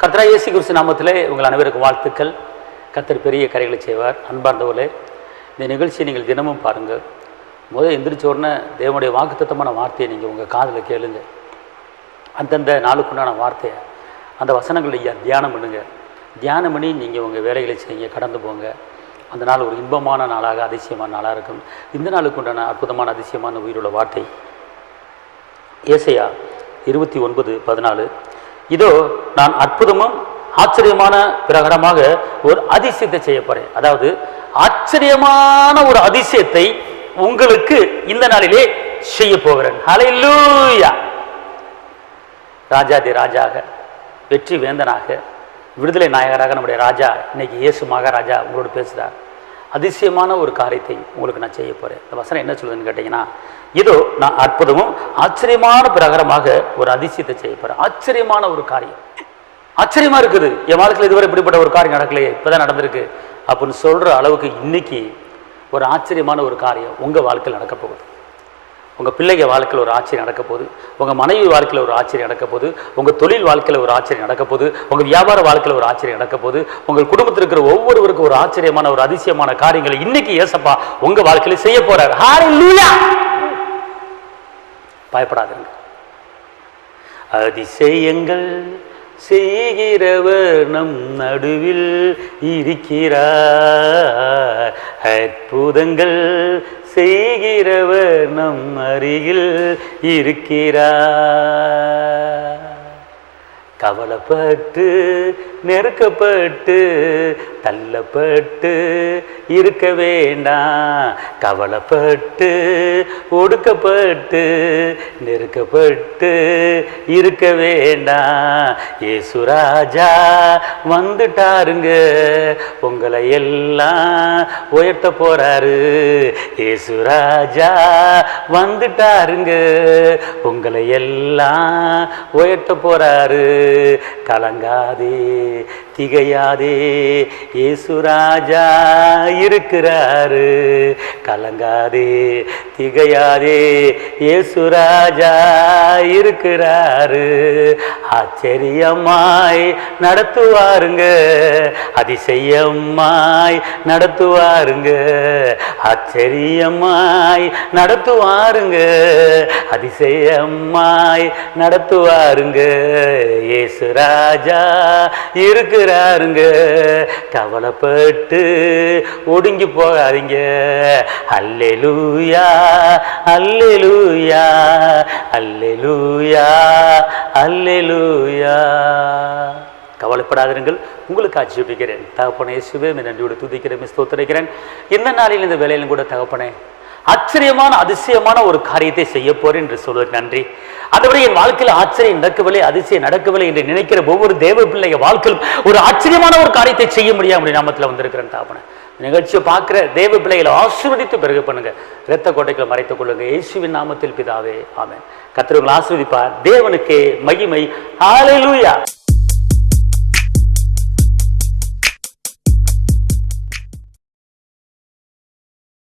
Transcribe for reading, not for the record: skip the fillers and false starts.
கர்த்தராகிய இயேசு கிறிஸ்து நாமத்திலே உங்கள் அனைவருக்கும் வாழ்த்துக்கள். கர்த்தர் பெரிய காரியங்களை செய்வார். அன்பார்ந்தவர்களே, இந்த நிகழ்ச்சியை நீங்கள் தினமும் பாருங்கள். முதல் எந்திரிச்ச உடனே தேவனுடைய வாக்குத்தத்தமான வார்த்தையை நீங்கள் உங்கள் காதில் கேளுங்க. அந்தந்த நாளுக்குண்டான வார்த்தையை அந்த வசனங்களை தியானம் பண்ணுங்க. தியானம் பண்ணி நீங்கள் உங்கள் வேலைகளை செய்யுங்க, கடந்து போங்க. அந்த நாள் ஒரு இன்பமான நாளாக, அதிசயமான நாளாக இருக்கும். இந்த நாளுக்குண்டான அற்புதமான அதிசயமான உயிருள்ள வார்த்தை ஏசாயா 29:14. இதோ நான் அற்புதமும் ஆச்சரியமான பிரகாரமாக ஒரு அதிசயத்தை செய்ய போறேன். அதாவது ஆச்சரியமான ஒரு அதிசயத்தை உங்களுக்கு இந்த நாளிலே செய்ய போகிறேன். ஹல்லேலூயா! ராஜாதி ராஜாக, வெற்றி வேந்தனாக, விடுதலை நாயகராக நம்முடைய ராஜா இன்னைக்கு இயேசு மகாராஜா உங்களோட பேசுகிறார். அதிசயமான ஒரு காரியத்தை உங்களுக்கு நான் செய்ய போறேன். இந்த வசனம் என்ன சொல்லுதுன்னு கேட்டீங்கன்னா, இதோ நான் அற்புதமும் ஆச்சரியமான பிரகாரமாக ஒரு அதிசயத்தை செய்ய போறேன். ஆச்சரியமான ஒரு காரியம், ஆச்சரியமா இருக்குது. என் வாழ்க்கையில் இதுவரை இப்படிப்பட்ட ஒரு காரியம் நடக்கலையே, இப்பதான் நடந்திருக்கு அப்படின்னு சொல்ற அளவுக்கு இன்னைக்கு ஒரு ஆச்சரியமான ஒரு காரியம் உங்க வாழ்க்கையில் நடக்க போகுது. உங்க பிள்ளைங்க வாழ்க்கையில் ஒரு ஆச்சரியம் நடக்க போகுது. உங்க மனைவி வாழ்க்கையில் ஒரு ஆச்சரியம் நடக்க போகுது. உங்க தொழில் வாழ்க்கையில் ஒரு ஆச்சரியம் நடக்க போகுது. உங்க வியாபார வாழ்க்கையில் ஒரு ஆச்சரியம் நடக்க போகுது. உங்கள் குடும்பத்தில் இருக்கிற ஒவ்வொருவருக்கும் ஒரு ஆச்சரியமான ஒரு அதிசயமான காரியங்களை இன்னைக்கு ஏசப்பா உங்க வாழ்க்கையில செய்ய போறார். ஹல்லேலூயா! பயப்படாதீங்க. அதிசயங்கள் செய்கிறவர் நம் நடுவில் இருக்கிறார். அற்புதங்கள் செய்கிறவர் நம் அருகில் இருக்கிறார். கவலைப்பட்டு, நெருக்கப்பட்டு, தள்ளப்பட்டு இருக்க வேண்டாம். கவலைப்பட்டு, ஒடுக்கப்பட்டு, நெருக்கப்பட்டு இருக்க வேண்டாம். இயேசு ராஜா வந்துட்டாருங்க, உங்களை எல்லாம் உயர்த்த போறாரு. இயேசு ராஜா வந்துட்டாருங்க, உங்களை எல்லாம் உயர்த்த போறாரு. கலங்காதே, திகையாதே, இயேசு ராஜா இருக்கிறாரு. கலங்காதே, திகையாதே, இயேசு ராஜா இருக்கிறாரு. ஆச்சரியமாய் நடத்துவாருங்க, அதிசயமாய் நடத்துவாருங்க. ஆச்சரியமாய் நடத்துவாருங்க, அதிசயமாய் நடத்துவாருங்க. இயேசு ராஜா இருக்கிறாருங்க. கவலைப்பட்டு ஒடுங்கி போகாதீங்க. அல்லேலூயா, அல்லேலூயா, அல்லேலூயா, அல்லேலூயா. கவலைப்படாதீர்கள், உங்களுக்கு ஆட்சேபிக்கிறேன். தகப்பனே இயேசுவே, நன்றியோடு துதிக்கிறேன், ஸ்தோத்திரிக்கிறேன். இந்த நாளில் இந்த வேலையிலும் கூட தகப்பனே ஆச்சரியமான அதிசயமான ஒரு காரியத்தை செய்ய போறேன் என்று சொல்வதற்கு நன்றி. அதுவரை என் வாழ்க்கையில் ஆச்சரியம் நடக்கவில்லை, அதிசயம் நடக்கவில்லை என்று நினைக்கிற ஒவ்வொரு தேவ பிள்ளைய வாழ்க்கையில் ஒரு ஆச்சரியமான ஒரு காரியத்தை செய்ய முடியாது நாமத்தில் வந்திருக்கிறேன். தாப்பன நிகழ்ச்சியை பார்க்கிற தேவ பிள்ளைகளை ஆசீர்வதித்து பிறகு பண்ணுங்க. இரத்த கோட்டைகளை மறைத்துக் கொள்ளுங்க. இயேசுவின் நாமத்தில் பிதாவே, ஆமென். கர்த்தர் உங்களை ஆசீர்வதிப்பார். தேவனுக்கே மகிமை. ஹல்லேலூயா.